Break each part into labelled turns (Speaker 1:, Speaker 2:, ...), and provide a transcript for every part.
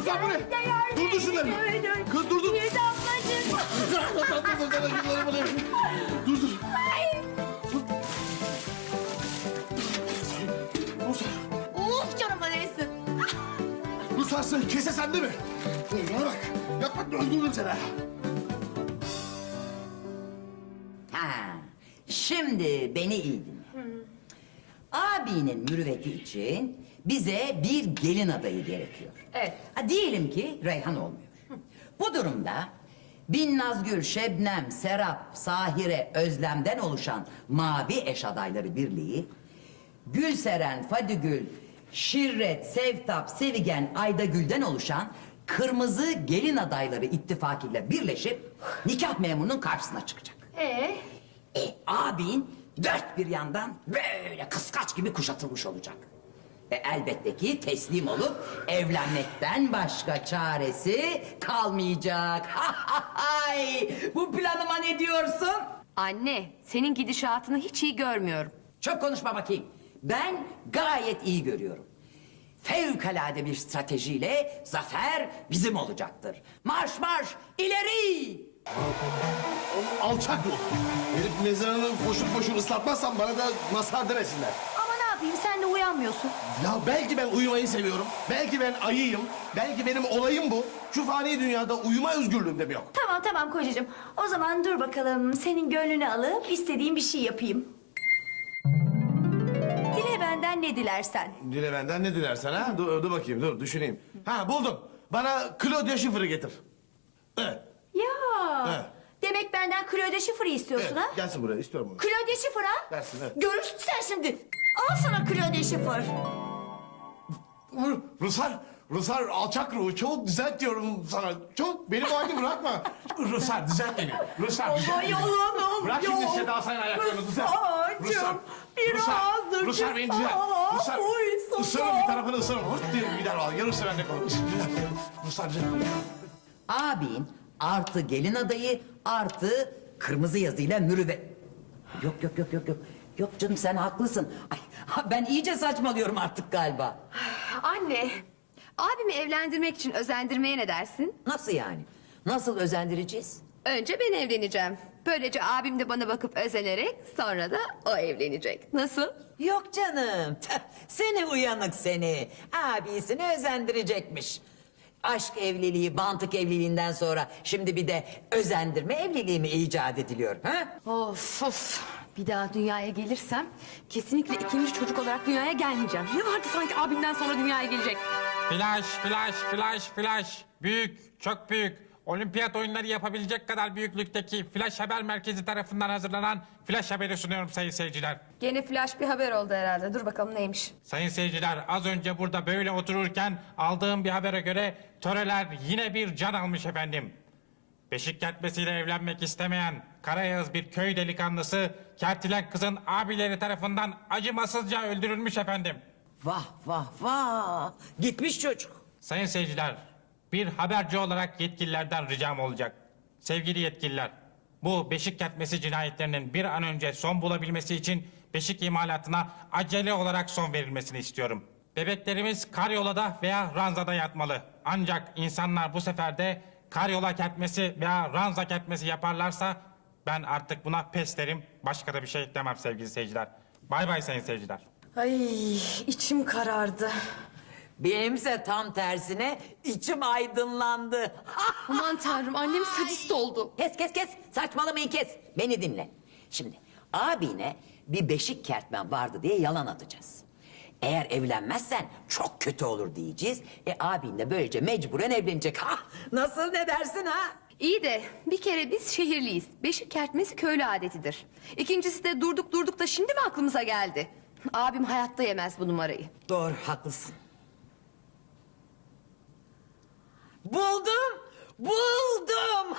Speaker 1: Ruslar bu ne? Durdur şunları. Kız durdur.
Speaker 2: Yiğit ablacığım.
Speaker 1: Dur dur. Ruslar.
Speaker 2: Uf canım arayısın.
Speaker 1: Ruslar sen kese sende mi? Bana bak. Yapma öldürürüm seni.
Speaker 3: Ha, şimdi beni iyi dinle. Abinin mürüvveti için bize bir gelin adayı gerekiyor.
Speaker 2: Evet.
Speaker 3: Ha, diyelim ki Reyhan olmuyor. Bu durumda Binnazgül, Şebnem, Serap, Sahire, Özlem'den oluşan mavi eş adayları birliği, Gülseren, Fadigül, Şirret, Sevtap, Sevigen, Aydagül'den oluşan kırmızı gelin adayları ittifakıyla birleşip nikah memurunun karşısına çıkacak. Abin dört bir yandan böyle kıskaç gibi kuşatılmış olacak. Elbette ki teslim olup evlenmekten başka çaresi kalmayacak. Hay! Bu planıma ne diyorsun?
Speaker 2: Anne, senin gidişatını hiç iyi görmüyorum.
Speaker 3: Çok konuşma bakayım. Ben gayet iyi görüyorum. Fevkalade bir stratejiyle zafer bizim olacaktır. Marş marş ileri!
Speaker 1: Alçak ruh. Herif mezarını koşup ıslatmazsan bana da mazhar demesinler.
Speaker 2: Ama ne yapayım, sen de uyanmıyorsun.
Speaker 1: Ya belki ben uyumayı seviyorum. Belki ben ayıyım. Belki benim olayım bu. Şu fani dünyada uyuma özgürlüğüm de mi yok?
Speaker 4: Tamam kocacığım. O zaman dur bakalım. Senin gönlünü alıp istediğin bir şey yapayım. Dile benden ne dilersen.
Speaker 1: Dile benden ne dilersen ha? Dur bakayım dur düşüneyim. Ha buldum. Bana Claudia Schiffer'ı getir. Evet.
Speaker 4: Ya.
Speaker 1: Evet.
Speaker 4: Demek benden Claudia Schiffer'ı istiyorsun
Speaker 1: Evet,
Speaker 4: ha?
Speaker 1: gelsin buraya istiyorum bunu.
Speaker 4: Claudia Schiffer ha?
Speaker 1: Gelsin, evet.
Speaker 4: Görürsün sen şimdi. Al sana Claudia Schiffer.
Speaker 1: Ruslar alçak ruhu çok düzelt diyorum sana. Çok beni bu halde bırakma. Ruslar düzelt beni. Ruslar düzelt beni. Bırak şimdi Seda Sayın ayaklarını düzelt. Ruslar beni düzelt. Ruslar ısırırım bir tarafını ısırırım. Hırt diye gider valla. Yarısı bende kalır. Ruslar düzelt beni.
Speaker 3: Abin artı gelin adayı artı kırmızı yazıyla mürüvvet. Yok. Yok canım sen haklısın. Ay, ben iyice saçmalıyorum artık galiba.
Speaker 2: Anne, abimi evlendirmek için özendirmeye ne dersin?
Speaker 3: Nasıl yani? Nasıl özendireceğiz?
Speaker 2: Önce ben evleneceğim. Böylece abim de bana bakıp özenerek sonra da o evlenecek. Nasıl?
Speaker 3: Yok canım. Seni uyanık seni. Abisini özendirecekmiş. Aşk evliliği, bantık evliliğinden sonra şimdi bir de özendirme evliliği mi icat ediliyor? Ha?
Speaker 2: Of. Bir daha dünyaya gelirsem kesinlikle ikinci çocuk olarak dünyaya gelmeyeceğim. Ne vardı sanki abimden sonra dünyaya gelecek?
Speaker 5: Flash. Büyük, çok büyük. Olimpiyat oyunları yapabilecek kadar büyüklükteki Flash Haber Merkezi tarafından hazırlanan Flash Haber'i sunuyorum sayın seyirciler.
Speaker 2: Gene flash bir haber oldu herhalde. Dur bakalım neymiş?
Speaker 5: Sayın seyirciler, az önce burada böyle otururken aldığım bir habere göre töreler yine bir can almış efendim. Beşik kertmesiyle evlenmek istemeyen Karayağız bir köy delikanlısı kertilen kızın abileri tarafından acımasızca öldürülmüş efendim.
Speaker 3: Vah. Gitmiş çocuk.
Speaker 5: Sayın seyirciler, bir haberci olarak yetkililerden ricam olacak. Sevgili yetkililer, bu beşik kertmesi cinayetlerinin bir an önce son bulabilmesi için beşik imalatına acele olarak son verilmesini istiyorum. Bebeklerimiz karyolada veya ranzada yatmalı. Ancak insanlar bu sefer de karyola kertmesi veya ranza kertmesi yaparlarsa ben artık buna pes derim. Başka da bir şey demem sevgili seyirciler. Bay bay sayın seyirciler.
Speaker 4: Ay içim karardı.
Speaker 3: Benimse tam tersine içim aydınlandı.
Speaker 2: Aman tanrım annem sadist oldu.
Speaker 3: Kes. Saçmalamayı kes. Beni dinle. Şimdi abine bir beşik kertmen vardı diye yalan atacağız. Eğer evlenmezsen çok kötü olur diyeceğiz. Abin de böylece mecburen evlenecek. Ha, nasıl ne dersin ha?
Speaker 2: İyi de bir kere biz şehirliyiz. Beşik kertmesi köylü adetidir. İkincisi de durduk da şimdi mi aklımıza geldi? Abim hayatta yemez bu numarayı.
Speaker 3: Doğru haklısın. Buldum.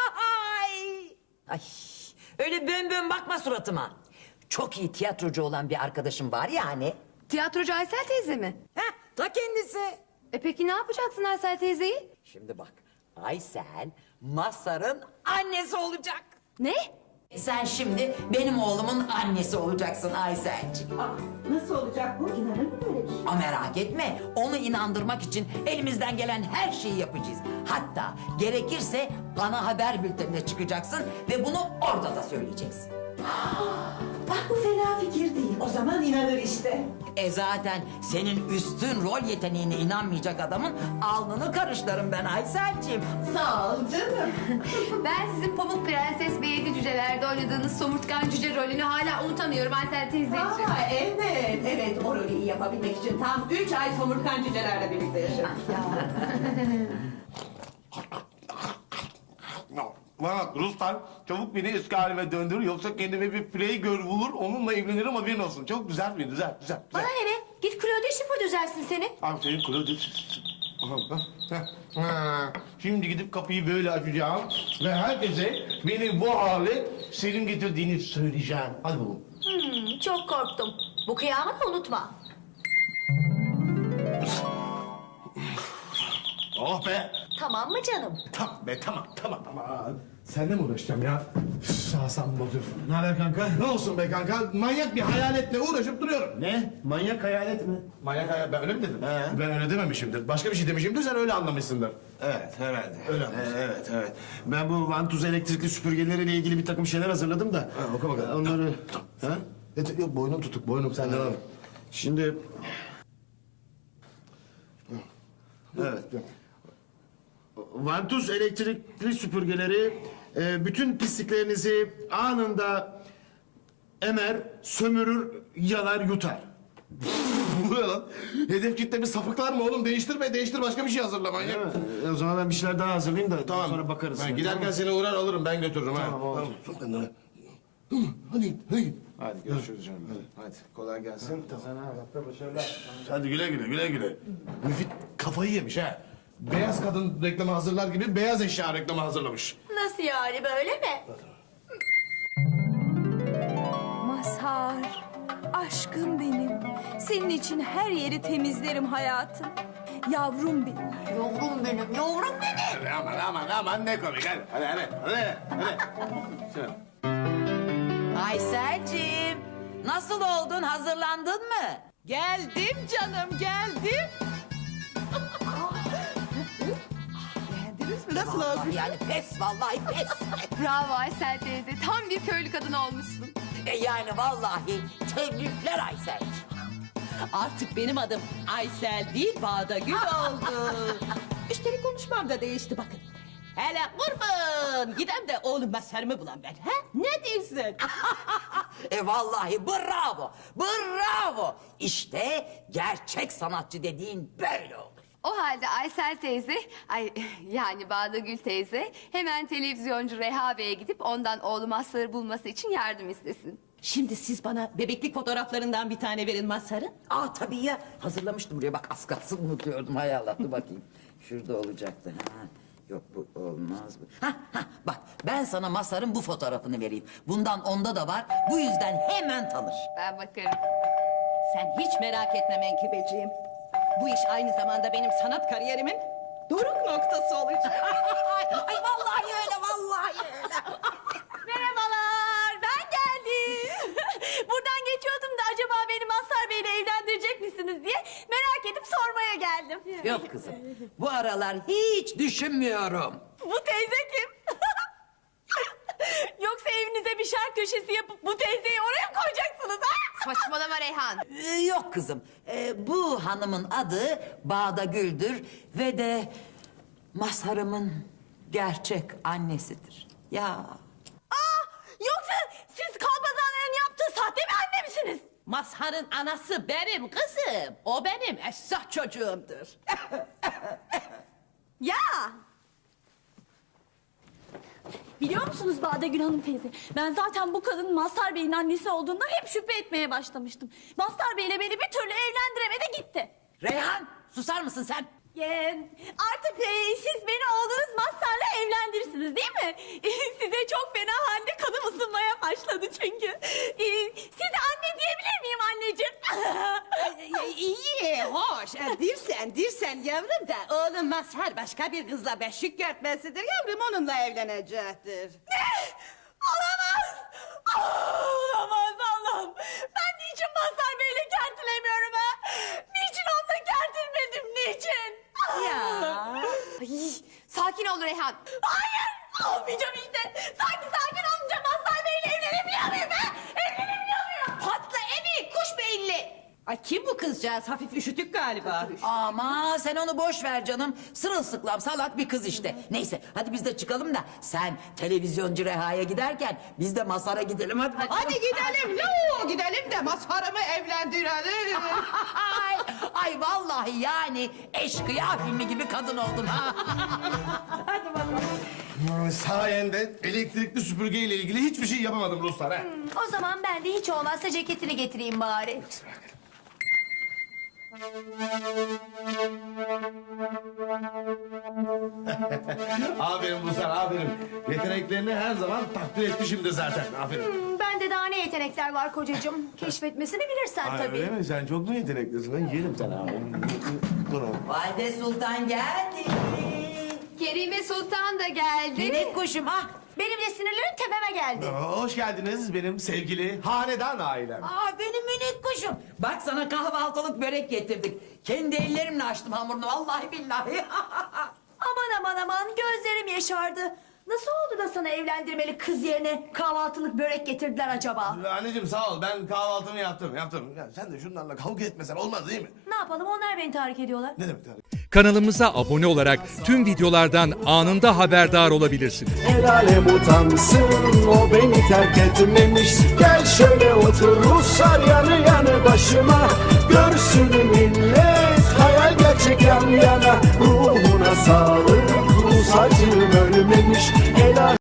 Speaker 3: Ay, öyle bön bakma suratıma. Çok iyi tiyatrocu olan bir arkadaşım var ya hani.
Speaker 2: Tiyatrocu Aysel teyze mi?
Speaker 3: Heh, ta kendisi.
Speaker 2: Peki ne yapacaksın Aysel teyzeyi?
Speaker 3: Şimdi bak, Aysel Mazhar'ın annesi olacak.
Speaker 2: Ne?
Speaker 3: Sen şimdi benim oğlumun annesi olacaksın Ayselciğim.
Speaker 6: Nasıl olacak bu? İnanır mı böyle bir şey?
Speaker 3: Ama merak etme, onu inandırmak için elimizden gelen her şeyi yapacağız. Hatta gerekirse ana haber bültenine çıkacaksın ve bunu orada da söyleyeceksin.
Speaker 6: Bak bu fena fikir değil. O zaman inanır işte.
Speaker 3: Zaten senin üstün rol yeteneğine inanmayacak adamın alnını karışlarım ben Ayselciğim.
Speaker 6: Sağ ol canım.
Speaker 2: Ben sizin Pamuk Prenses ve Yedi Cüceler'de oynadığınız somurtkan cüce rolünü hala unutamıyorum Aysel teyzeciğim.
Speaker 6: Aa, evet. O rolü iyi yapabilmek için tam 3 ay somurtkan cücelerle birlikte yaşadım.
Speaker 1: Bana Ruslar çabuk beni eski halime döndürür yoksa kendime bir playgirl bulur onunla evlenirim haberin olsun. Çok güzel bir güzel.
Speaker 4: Bana ne be? Git Claudia Schiffer düzelsin seni.
Speaker 1: Abi senin Claudia... Şimdi gidip kapıyı böyle açacağım ve herkese beni bu hale senin getirdiğini söyleyeceğim. Hadi bakalım.
Speaker 4: Çok korktum. Bu kıyamını unutma.
Speaker 1: Oh be!
Speaker 4: Tamam mı canım?
Speaker 1: Tamam be tamam. Aman. Seninle mi uğraşacağım ya? Sağsan bozuyorsun. Ne haber kanka? Ne olsun be kanka? Manyak bir hayaletle uğraşıp duruyorum.
Speaker 7: Ne? Manyak hayalet mi?
Speaker 1: Manyak hayalet ben öyle mi dedim?
Speaker 7: He.
Speaker 1: Ben öyle dememişimdir. Başka bir şey demişimdir sen öyle anlamışsındır.
Speaker 7: Evet, herhalde.
Speaker 1: Öyle mi?
Speaker 7: Evet. Ben bu vantuz elektrikli süpürgeleriyle ilgili bir takım şeyler hazırladım da.
Speaker 1: Ha, oku bakalım.
Speaker 7: Onları... Ha?
Speaker 1: Yok boynum tutuk boynum sen devam et.
Speaker 7: Şimdi... Evet. Vantuz elektrikli süpürgeleri bütün pisliklerinizi anında emer, sömürür, yalar, yutar.
Speaker 1: Bu ne lan? Hedef kitlemiz sapıklar mı oğlum? Değiştir başka bir şey hazırla manyak.
Speaker 7: Değil mi? O zaman ben bir şeyler daha hazırlayayım da sonra bakarız.
Speaker 1: Ben
Speaker 7: Yani,
Speaker 1: giderken
Speaker 7: tamam mı?
Speaker 1: seni uğrar alırım ben götürürüm
Speaker 7: Tamam,
Speaker 1: ha.
Speaker 7: oldu.
Speaker 1: Sok kendine. Hadi.
Speaker 7: Hadi görüşürüz canım. Hadi kolay gelsin. Sana hayatta başarılar.
Speaker 1: Hadi güle. Müfit kafayı yemiş ha. Beyaz kadın reklamı hazırlar gibi beyaz eşya reklamı hazırlamış.
Speaker 4: Nasıl yani böyle mi?
Speaker 8: Mazhar, aşkım benim. Senin için her yeri temizlerim hayatım. Yavrum benim.
Speaker 4: Yavrum benim.
Speaker 1: Aman ne komik hadi. Şöyle.
Speaker 3: Ayselciğim, nasıl oldun? Hazırlandın mı?
Speaker 8: Geldim canım, geldim. Beğendiniz mi? Nasıl olmuş?
Speaker 3: Yani pes, vallahi pes.
Speaker 2: Bravo Aysel teyze. Tam bir köylü kadın olmuşsun.
Speaker 3: Yani vallahi tebrikler Ayselciğim.
Speaker 8: Artık benim adım Aysel değil, Bağdagül oldu. Üstelik konuşmam da değişti bakın. Hele kurban, gidem de oğlum Mazhar'ımı bulan ben. He? Ne diyorsun?
Speaker 3: Vallahi bravo. İşte gerçek sanatçı dediğin böyle olur.
Speaker 2: O halde Aysel teyze, yani Bağdagül teyze hemen televizyoncu Reha Bey'e gidip ondan oğlu Mazhar'ı bulması için yardım istesin.
Speaker 8: Şimdi siz bana bebeklik fotoğraflarından bir tane verin Mazhar'ın.
Speaker 3: Tabii ya, hazırlamıştım buraya. Bak az kalsın unutuyordum. Hay Allah, dur bakayım. Şurada olacaktı. Yok bu olmaz. Bak ben sana Mazhar'ın bu fotoğrafını vereyim. Bundan onda da var. Bu yüzden hemen tanır.
Speaker 2: Ben bakarım.
Speaker 8: Sen hiç merak etme Menkıbeciğim. Bu iş aynı zamanda benim sanat kariyerimin doruk noktası olacak.
Speaker 3: Ay vallahi öyle.
Speaker 4: Merhabalar, ben geldim. Buradan geçiyordum da acaba beni Mazhar Bey'le evlendirecek misiniz diye merak edip sormaya geldim.
Speaker 3: Yok kızım. Bu aralar hiç düşünmüyorum.
Speaker 4: Bu teyze kim? Yoksa evinize bir şark köşesi yapıp bu teyzeyi oraya mı koyacaksınız ha?
Speaker 2: Saçmalama Reyhan.
Speaker 3: Yok kızım. Bu hanımın adı Bağdagül'dür ve de Mazhar'ımın gerçek annesidir. Ya.
Speaker 4: Yoksa siz kalpazanların yaptığı sahte bir anne misiniz?
Speaker 8: Mazhar'ın anası benim kızım. O benim esah çocuğumdur.
Speaker 4: Ya! Biliyor musunuz Bağdagül Hanım teyze? Ben zaten bu kadının Mazhar Bey'in annesi olduğundan hep şüphe etmeye başlamıştım. Mazhar Bey'le beni bir türlü evlendiremedi gitti.
Speaker 3: Reyhan, susar mısın sen?
Speaker 4: Artık siz beni oğlunuz Mazhar'la evlendirirsiniz değil mi? Size çok fena halde kanım ısınmaya başladı çünkü. Size anne diyebilir miyim anneciğim?
Speaker 8: İyi, hoş. Dirsen yavrum da oğlum Mazhar başka bir kızla beşik görtmesidir yavrum onunla evlenecektir.
Speaker 4: Olamaz!
Speaker 2: olacaksın.
Speaker 4: Hayır olmayacağım işte. Sanki sakin olunca Mazhar Bey'le evlenebiliyor muyum be? Evlenebiliyor muyum?
Speaker 8: Patla Emi kuş beyinli. Ay kim bu kızcağız? Hafif üşütük galiba.
Speaker 3: Ama sen onu boş ver canım. Sırılsıklam salak bir kız işte. Neyse hadi biz de çıkalım da sen televizyoncu Reha'ya giderken biz de Mazhar'a gidelim hadi bakalım.
Speaker 8: Hadi gidelim gidelim de Mazhar'ımı evlendirelim.
Speaker 3: ay vallahi yani eşkıya filmi gibi kadın oldun ha. Hadi bakalım.
Speaker 1: Sayende elektrikli süpürgeyle ilgili hiçbir şey yapamadım Ruslar ha.
Speaker 4: O zaman ben de hiç olmazsa ceketini getireyim bari.
Speaker 1: Aferin Ruslar, aferin. Yeteneklerini her zaman takdir etmişimdir zaten. Aferin.
Speaker 4: Bende daha ne yetenekler var kocacığım. Keşfetmesini bilirsen
Speaker 1: Ay,
Speaker 4: tabii.
Speaker 1: öyle mi? Sen çok mu yeteneklisin? Ben yerim sana.
Speaker 3: Valide Sultan geldi.
Speaker 2: Kerime Sultan da geldi.
Speaker 3: Minik kuşum ha.
Speaker 4: Benim de sinirlerim tepeme geldi.
Speaker 1: Hoş geldiniz benim sevgili hanedan ailem.
Speaker 3: Aa benim minik kuşum. Bak sana kahvaltılık börek getirdik. Kendi ellerimle açtım hamurunu vallahi billahi.
Speaker 4: Aman gözlerim yaşardı. Nasıl oldu da sana evlendirmeli kız yerine kahvaltılık börek getirdiler acaba?
Speaker 1: Anneciğim sağ ol, ben kahvaltımı yaptım. Ya sen de şunlarla kavga etmesen olmaz değil mi?
Speaker 4: Ne yapalım onlar beni tahrik ediyorlar.
Speaker 1: Ne demek yani?
Speaker 9: Kanalımıza abone olarak tüm videolardan anında haberdar olabilirsiniz.
Speaker 10: El alem utansın, o beni terk etmemiş. Gel şöyle otur Ruslar yanı yanı başıma. Görsün millet hayal gerçek yan yana. Ruhuna sağlık Rus acım ölmemiş. El alem